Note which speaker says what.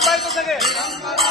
Speaker 1: 頑張りまし